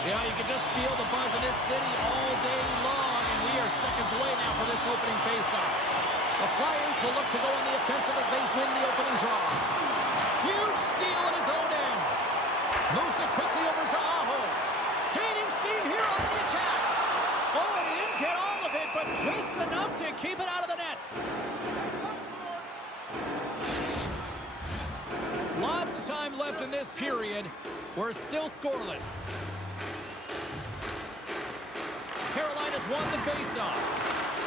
Yeah, you can just feel the buzz in this city all day long, and we are seconds away now for this opening faceoff. The Flyers will look to go on the offensive as they win the opening draw. Huge steal in his own end. Moves it quickly over to Aho. Gaining steam here on the attack. Oh, and he didn't get all of it, but just enough to keep it out of the net. Lots of time left in this period. We're still scoreless. Carolina's won the faceoff.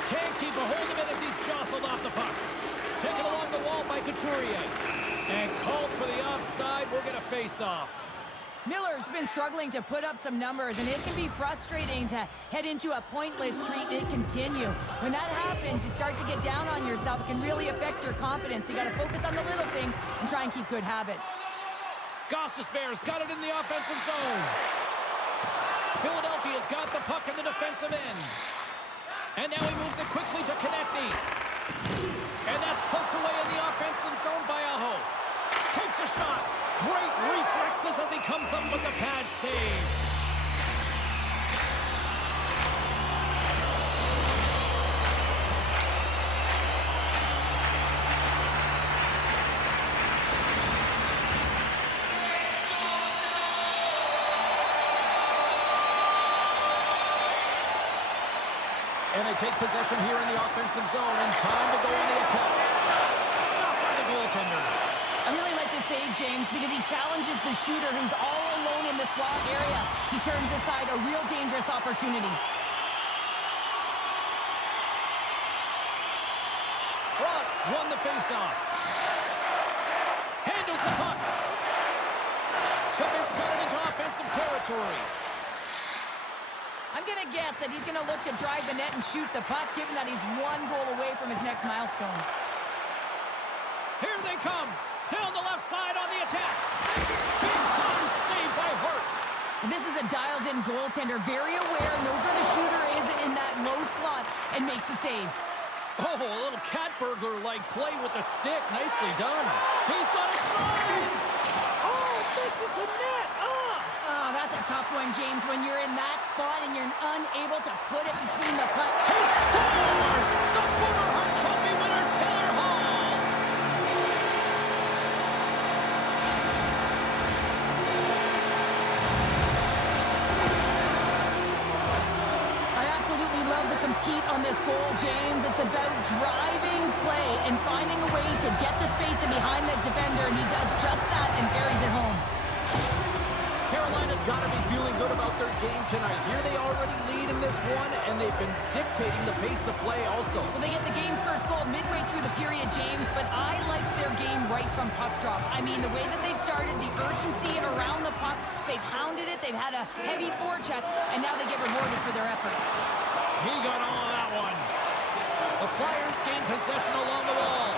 Can't keep a hold of it as he's jostled off the puck. Taken along the wall by Couturier. And called for the offside. We'll get a face-off. Miller's been struggling to put up some numbers, and it can be frustrating to head into a pointless streak and continue. When that happens, you start to get down on yourself. It can really affect your confidence. You got to focus on the little things and try and keep good habits. Gostisbehere's got it in the offensive zone. Philadelphia's got the puck in the defensive end. And now he moves it quickly to Konechny. And that's poked away in the offensive zone by Aho. Takes a shot. Great reflexes as he comes up with the pad save. And they take possession here in the offensive zone, and time to go on the attack. Stopped by the goaltender. I really like this save, James, because he challenges the shooter who's all alone in the slot area. He turns aside a real dangerous opportunity. Frost's won the faceoff. Handles the puck. Tippet's got it into offensive territory. I'm going to guess that he's going to look to drive the net and shoot the puck, given that he's one goal away from his next milestone. Here they come. Down the left side on the attack. Big time save by Hart. This is a dialed-in goaltender, very aware, knows where the shooter is in that low slot, and makes the save. Oh, a little cat burglar-like play with the stick. Nicely done. He's got a stride. Oh, misses the net. Oh, that's a tough one, James, when you're in that spot and you're unable to put it between the puck. He scores! The former Hart Trophy winner, Taylor Hall. I absolutely love the compete on this goal, James. It's about driving play and finding a way to get the space in behind the defender, and he does just that and buries it home. Carolina's got to be feeling good about their game tonight. Here they already lead in this one, and they've been dictating the pace of play also. Well, they get the game's first goal midway through the period, James, but I liked their game right from puck drop. I mean, the way that they started, the urgency around the puck, they pounded it, they've had a heavy forecheck, and now they get rewarded for their efforts. He got all of that one. The Flyers gain possession along the wall.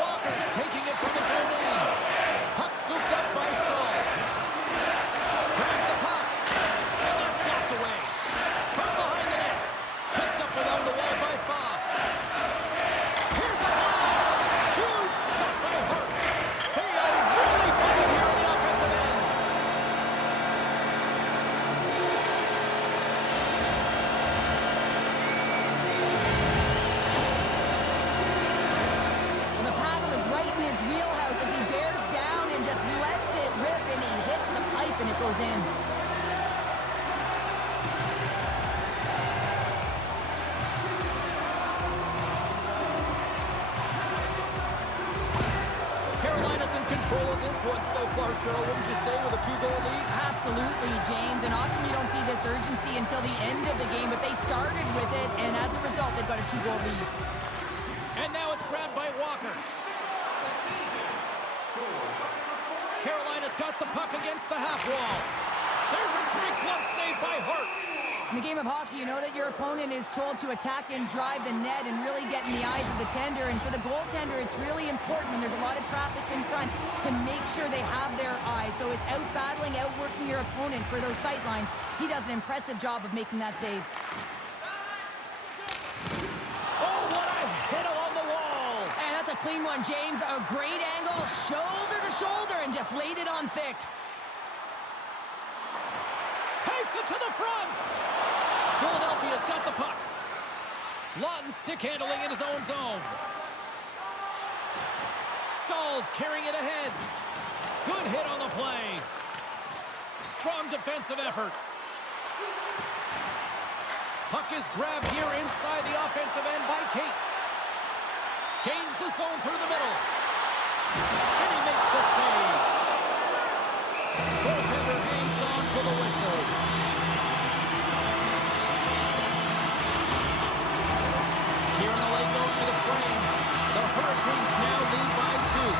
Walker's taking it from his own end. Puck scooped up by Stahl. Grabs the puck. And that's blocked away. From behind the net. Picked up around the wall by Faust. Here's a blast. Huge stop by Hart. They are really buzzing here on the offensive end. Well, the pass was right in his wheelhouse as he bears down and just lets it rip, and he hits the pipe and it goes in. Carolina's in control of this one so far, Cheryl, wouldn't you say, with a 2-goal lead? Absolutely, James, and often you don't see this urgency until the end of the game, but they started with it, and as a result, they've got a 2-goal lead. And now it's grabbed by Walker. Carolina's got the puck against the half wall. There's a great glove save by Hart. In the game of hockey, you know that your opponent is told to attack and drive the net and really get in the eyes of the tender. And for the goaltender, it's really important when there's a lot of traffic in front to make sure they have their eyes. So it's out-battling, outworking your opponent for those sight lines. He does an impressive job of making that save. Oh, what a hit along the wall. And that's a clean one, James. A great angle, shoulder to shoulder, and just laid it on thick. Takes it to the front. Philadelphia's got the puck. Lawton stick handling in his own zone. Staal's carrying it ahead. Good hit on the play. Strong defensive effort. Puck is grabbed here inside the offensive end by Cates. Gains the zone through the middle. And he makes the save. Goaltender hangs on for the whistle. Here in the lane going to the frame. The Hurricanes now lead by 2.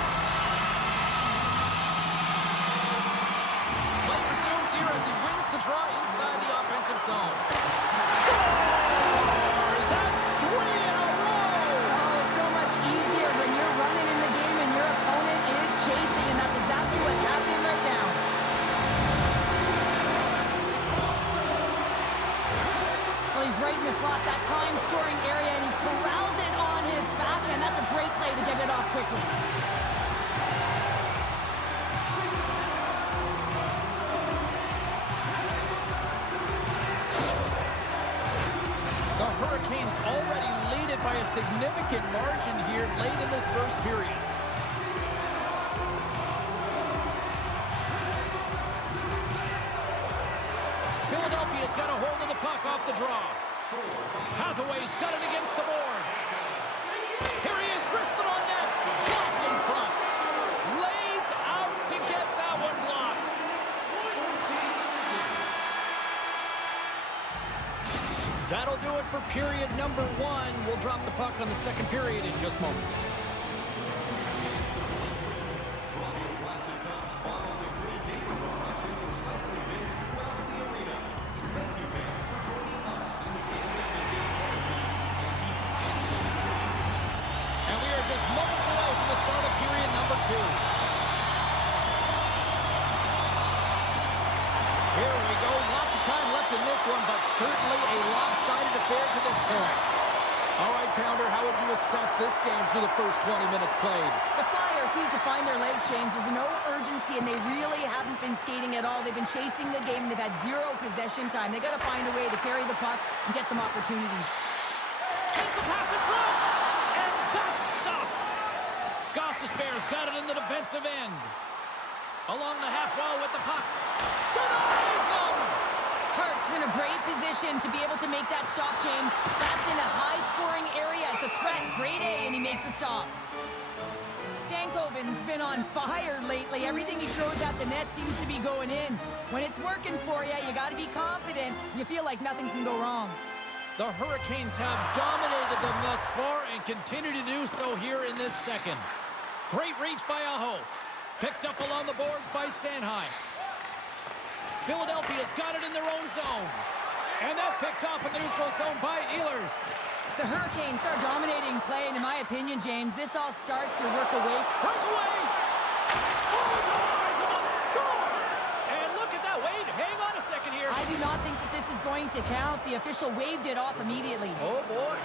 Play resumes here as he wins the draw inside the offensive zone. Scores! That's 3 in a row! Oh, it's so much easier when you're running in the game and your opponent is chasing, and that's exactly what's happening right now. Well, he's right in the slot, that prime scoring area, and he corrals it on his backhand. That's a great play to get it off quickly. The Hurricanes already lead it by a significant margin here late in this first period. Philadelphia's got a hold of the puck off the draw. Hathaway's got it against the boards. Here he is, wristed on net. Blocked in front. Lays out to get that one blocked. That'll do it for period number 1. We'll drop the puck on the second period in just moments. And we are just moments away from the start of period number 2. Here we go. Lots of time left in this one, but certainly a lopsided affair to this point. All right, Pounder, how would you assess this game through the first 20 minutes played? The Flyers need to find their legs, James. There's been no urgency, and they really haven't been skating at all. They've been chasing the game, and they've had 0 possession time. They got to find a way to carry the puck and get some opportunities. Sends the pass in front, and that's stopped. Gostisbehere's got it in the defensive end. Along the half wall with the puck. Denies him! Hart's in a great position to be able to make that stop, James. That's in a high-scoring area. It's a threat. Grade A, and he makes the stop. Stankoven's been on fire lately. Everything he throws at the net seems to be going in. When it's working for you, you got to be confident. You feel like nothing can go wrong. The Hurricanes have dominated them thus far and continue to do so here in this second. Great reach by Aho. Picked up along the boards by Sanheim. Philadelphia's got it in their own zone. And that's picked up in the neutral zone by Ehlers. The Hurricanes are dominating play, and in my opinion, James, this all starts to work away. Breakaway! Oh, denies him on scores! And look at that. Wait, hang on a second here. I do not think that this is going to count. The official waved it off immediately. Oh, boy.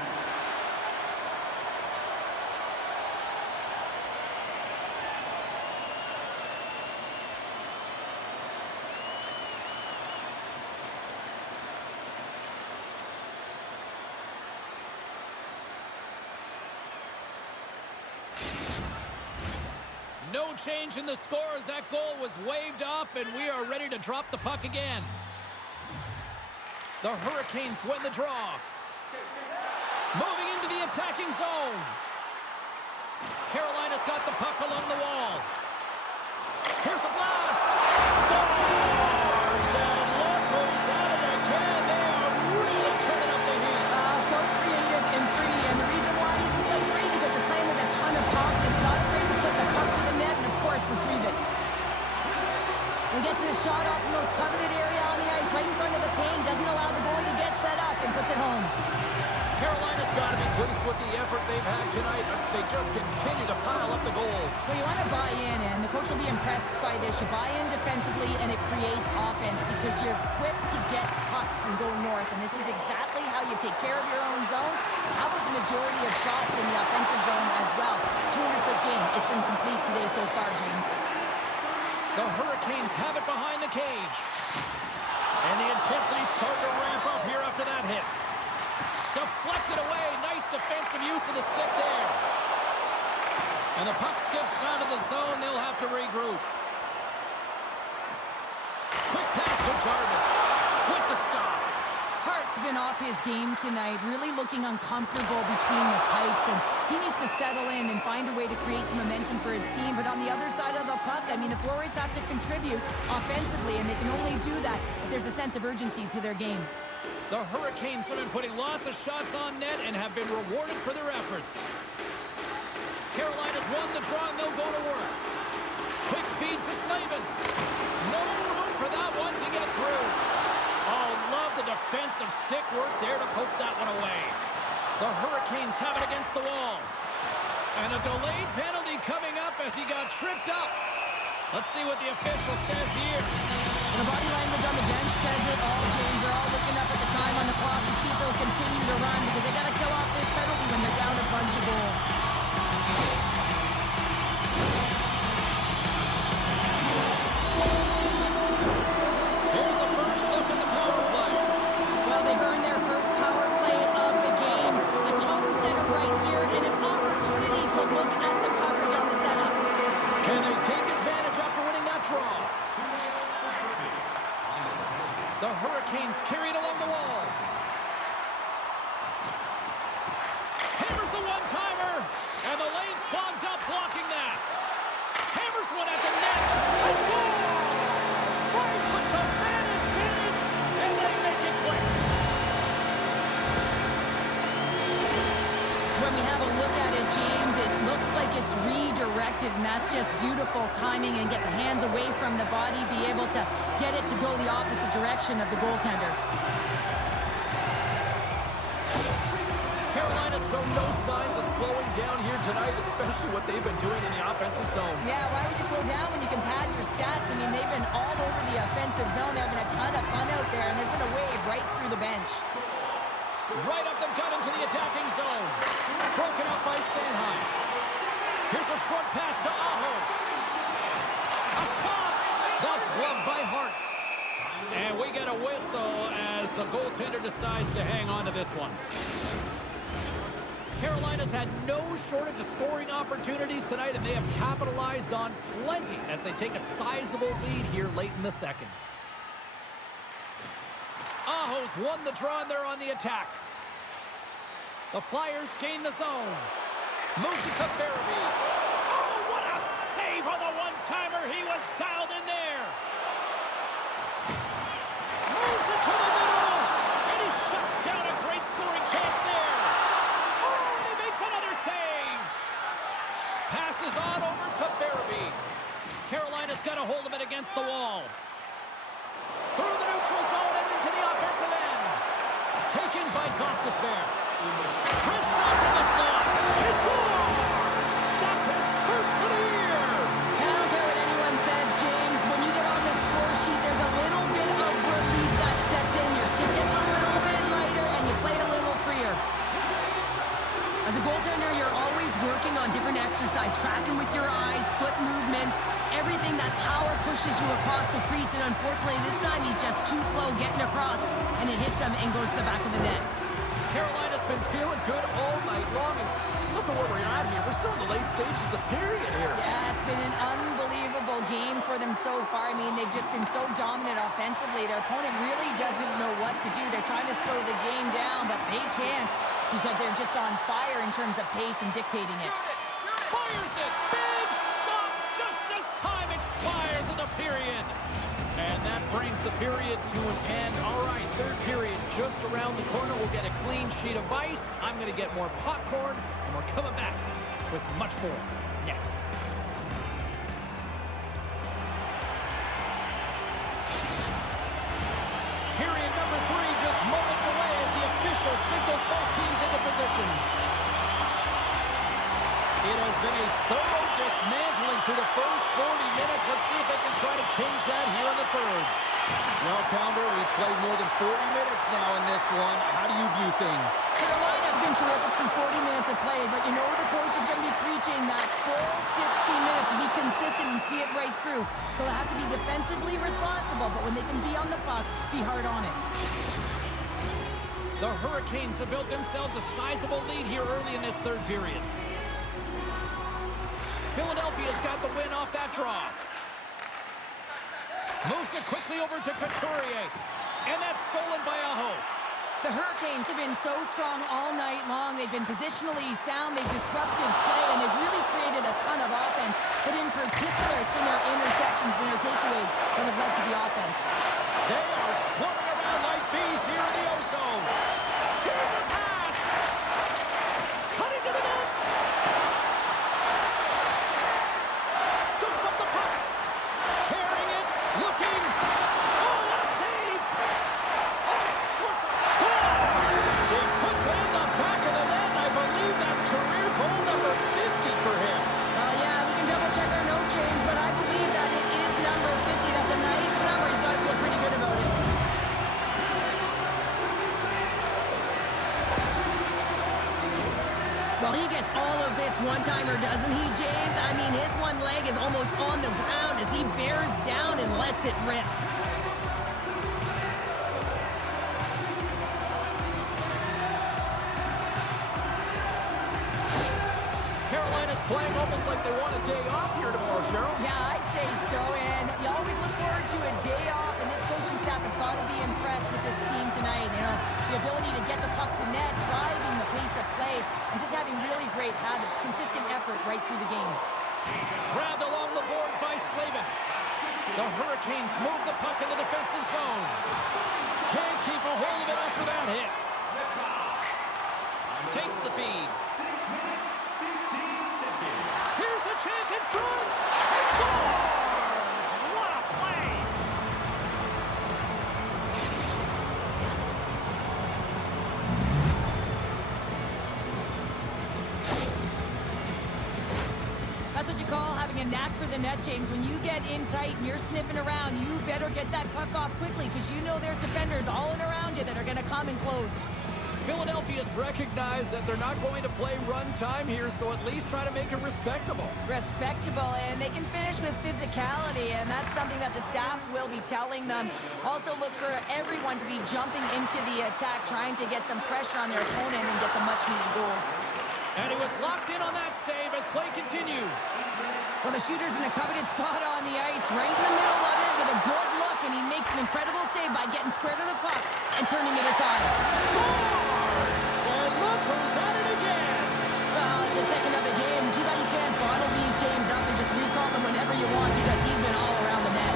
No change in the score as that goal was waved off, and we are ready to drop the puck again. The Hurricanes win the draw. Moving into the attacking zone. Carolina's got the puck along the wall. Here's a blast. Stars! And look who's at it again. They are really turning up the heat. So creative and free, and the reason why you can play free because you're playing with a ton of confidence, not afraid to put the puck to the net and, of course, retrieve it. He gets his shot off the most coveted area on the ice, right in front of the paint, doesn't allow the goalie to get set up, and puts it home. Carolina's got to be pleased with the effort they've had tonight. They just continue to pile up the goals. So you want to buy in, and the coach will be impressed by this. You buy in defensively, and it creates offense because you're equipped to get pucks and go north, and this is exactly how you take care of your own zone. How about the majority of shots in the offensive zone as well? 200-foot game. It's been complete today so far, James. The Hurricanes have it behind the cage. And the intensity's starting to ramp up here after that hit. Deflected away. Nice defensive use of the stick there. And the puck skips out of the zone. They'll have to regroup. Quick pass to Jarvis with the stop. Hart's been off his game tonight, really looking uncomfortable between the pipes, and he needs to settle in and find a way to create some momentum for his team. But on the other side of the puck, I mean, the forwards have to contribute offensively, and they can only do that if there's a sense of urgency to their game. The Hurricanes have been putting lots of shots on net and have been rewarded for their efforts. Carolina's won the draw, and they'll go to work. Quick feed to Slavin. No room for that one to get through. Oh, love the defensive stick work there to poke that one away. The Hurricanes have it against the wall. And a delayed penalty coming up as he got tripped up. Let's see what the official says here. The body language on the bench says it all, James. They're all looking up at the time on the clock to see if they'll continue to run because they got to kill off this penalty when they're down a bunch of goals. Here's a first look at the power play. Well, they've earned their first power play of the game. A tone setter right here and an opportunity to look at the coverage on the setup. Can they take advantage after winning that draw? The Hurricanes carried along the wall. Hammers the one-timer. And the lane's clogged up blocking that. Hammers one at the net. They score! Right with the man advantage. And they make it click. When we have a look at it, James, it looks like it's redirected, and that's just beautiful timing and get the hands away from the body, be able to get it to go the opposite direction of the goaltender. Carolina's shown no signs of slowing down here tonight, especially what they've been doing in the offensive zone. Yeah, why would you slow down when you can pad your stats? I mean, they've been all over the offensive zone. They're having a ton of fun out there, and there's been a wave right through the bench. Right up the gut into the attacking zone. Broken up by Sanheim. Here's a short pass to Aho. A shot. That's gloved by Hart. And we get a whistle as the goaltender decides to hang on to this one. Carolina's had no shortage of scoring opportunities tonight, and they have capitalized on plenty as they take a sizable lead here late in the second. Aho's won the draw, and they're on the attack. The Flyers gain the zone. Musika Barabee. Oh, what a save on the one-timer. He was dialed in there. Moves it to the middle. And he shuts down a great scoring chance there. Oh, and he makes another save. Passes on over to Barabee. Carolina's got a hold of it against the wall. Through the neutral zone and into the offensive end. Taken by Gostisbehere. Chris shot from the slot. He scores! That's his first of the year. I don't care what anyone says, James. When you get on the score sheet, there's a little bit of relief that sets in. Your stick gets a little bit lighter, and you play a little freer. As a goaltender, you're always working on different exercise, tracking with your eyes, foot movements, everything that power pushes you across the crease, and unfortunately this time he's just too slow getting across, and it hits him and goes to the back of the net. Carolina's been feeling good all night long, and look at where we're at here. We're still in the late stages of the period here. Yeah, it's been an unbelievable game for them so far. I mean, they've just been so dominant offensively. Their opponent really doesn't know what to do. They're trying to slow the game down, but they can't because they're just on fire in terms of pace and dictating it. Fires it! Big stop just as time expires in the period. And that brings the period to an end. All right, third period just around the corner. We'll get a clean sheet of ice. I'm going to get more popcorn, and we're coming back with much more next. Period number 3 just moments away as the official signals both teams into position. It has been a thorough dismantling through the first 40 minutes. Let's see if they can try to change that here in the third. Well, Pounder, we've played more than 40 minutes now in this one. How do you view things? Carolina's been terrific through 40 minutes of play, but you know the coach is going to be preaching that full 60 minutes to be consistent and see it slip right through. So they'll have to be defensively responsible, but when they can be on the puck, be hard on it. The Hurricanes have built themselves a sizable lead here early in this third period. Philadelphia's got the win off that draw. Moves it quickly over to Couturier. And that's stolen by Aho. The Hurricanes have been so strong all night long. They've been positionally sound. They've disrupted play, and they've really created a ton of offense. But in particular, it's been their interceptions and their takeaways that have led to the offense. They are swarming around like bees here in the O-zone. Here's a pass. Cutting to the net. Scoops up the puck. Carrying it. Looking. Oh, what a save. Oh, Schwartz scores. He puts it in the back of the net. I believe that's career goal number 50 for him. Well, yeah, we can double-check our note, James, but I believe that it is number 50. That's a nice number. He's got to feel pretty good about it. Well, he gets all of this one-timer, doesn't he, James? I mean, his one leg is almost on the ground as he bears down and lets it rip. Carolina's playing almost like they want a day off here tomorrow, Cheryl. Yeah, I'd say so, and you always look forward to a day off, and this coaching staff has got to be impressed with this team tonight. You know, the ability to get the puck to net, driving the pace of play, and just having really great habits, consistent effort right through the game. Grabbed along the boards by Slavin. The Hurricanes move the puck in the defensive zone. Can't keep a hold of it after that hit. Takes the feed. Here's a chance in front. He scores! What a play! That's what you call having a knack for the net, James. When you get in tight and you're sniffing around, you better get that puck off quickly because you know there's defenders all in around you that are going to come and close. Philadelphia's recognized that they're not going to play run time here, so at least try to make it respectable. Respectable, and they can finish with physicality, and that's something that the staff will be telling them. Also look for everyone to be jumping into the attack, trying to get some pressure on their opponent and get some much-needed goals. And he was locked in on that save as play continues. Well, the shooter's in a coveted spot on the ice, right in the middle of it with a good look, and he makes an incredible save by getting square to the puck and turning it aside. Scores! And look who's at it again! Well, it's the second of the game. Too bad you can't bottle these games up and just recall them whenever you want because he's been all around the net.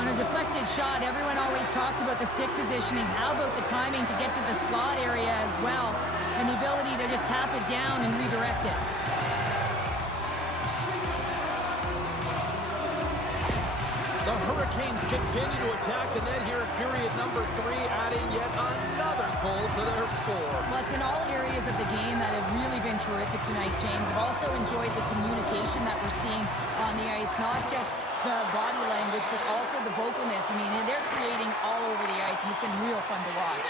On a deflected shot, everyone always talks about the stick positioning. How about the timing to get to the slot area as well, and the ability to just tap it down and redirect it. The Hurricanes continue to attack the net here in period number 3, adding yet another goal to their score. Well, it's been all areas of the game that have really been terrific tonight, James. I've also enjoyed the communication that we're seeing on the ice, not just the body language, but also the vocalness. I mean, they're creating all over the ice, and it's been real fun to watch.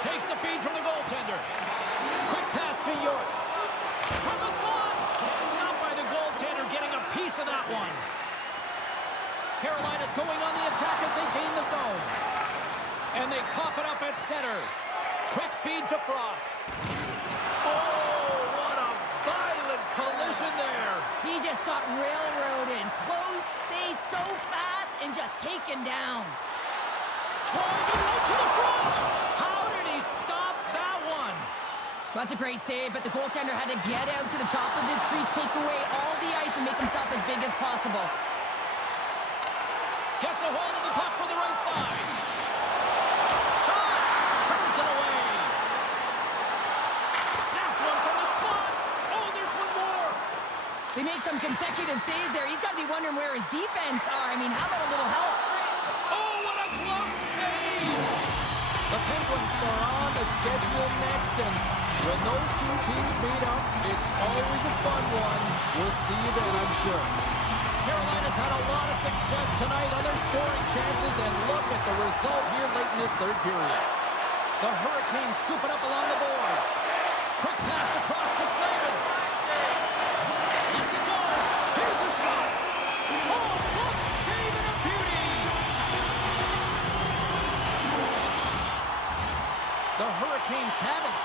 Takes the feed from the goaltender. Quick pass to York. From the slot. Stopped by the goaltender, getting a piece of that one. Carolina's going on the attack as they gain the zone. And they cough it up at center. Quick feed to Frost. Oh, what a violent collision there. He just got railroaded. Closed space so fast and just taken down. Driving right to the front. How did he stop that one? That's a great save, but the goaltender had to get out to the top of his crease, take away all the ice, and make himself as big as possible. Gets a hold of the puck from the right side. Shot! Turns it away. Snaps one from the slot. Oh, there's one more. They make some consecutive saves there. He's got to be wondering where his defense are. I mean, how about a little help? Oh, what a close save! The Penguins are on the schedule next, and when those two teams meet up, it's always a fun one. We'll see you then, I'm sure. Carolina's had a lot of success tonight on their scoring chances, and look at the result here late in this third period. The Hurricanes scoop it up along the boards. Quick pass across to Slavin. Let's it go.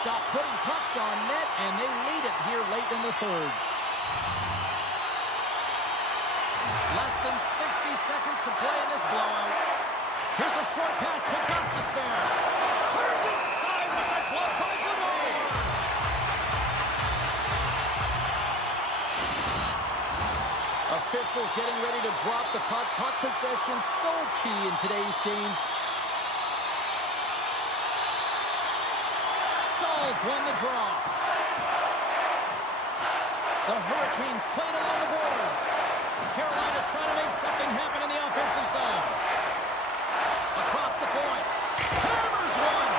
stop putting pucks on net, and they lead it here late in the third. Less than 60 seconds to play in this blowout. Here's a short pass to Gostisbehere. Turned aside with the glove by Glenor. Officials getting ready to drop the puck. Puck possession so key in today's game. Stalls won the draw. The Hurricanes playing along the boards. Carolina's trying to make something happen in the offensive zone. Across the point. Hammers one.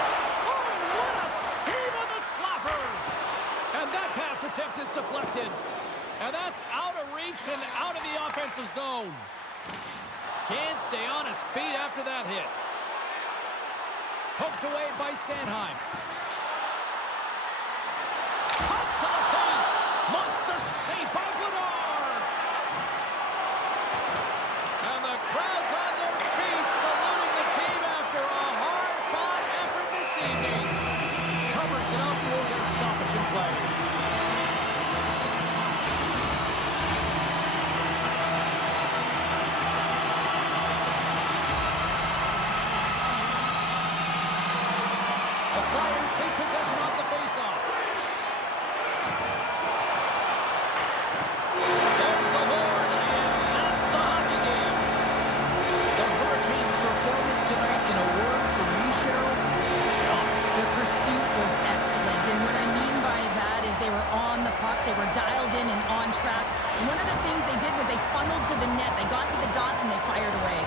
Oh, what a save on the slapper. And that pass attempt is deflected. And that's out of reach and out of the offensive zone. Can't stay on his feet after that hit. Poked away by Sanheim. Cuts to the paint. Monster save by Glenor. And the crowd's on their feet saluting the team after a hard-fought effort this evening. Covers it up. We'll get a stoppage in play. The Flyers take possession off the faceoff. There's the horn, and that's the hockey game. The Hurricanes' performance tonight, in a word for me, Cheryl, jump. Their pursuit was excellent, and what I mean by that is they were on the puck, they were dialed in and on track. One of the things they did was they funneled to the net, they got to the dots, and they fired away.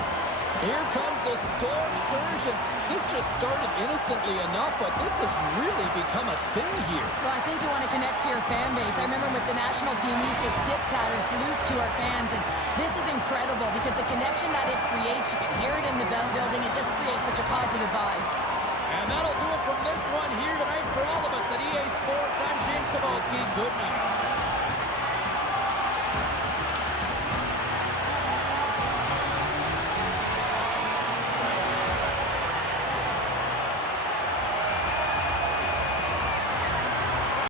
Here comes a storm surge, and this just started innocently enough, but this has really become a thing here. Well, I think you want to connect to your fan base. I remember with the national team, we used to stick tat or salute to our fans, and this is incredible because the connection that it creates, you can hear it in the Bell Building, it just creates such a positive vibe. And that'll do it from this one here tonight for all of us at EA Sports. I'm James Cebulski. Good night.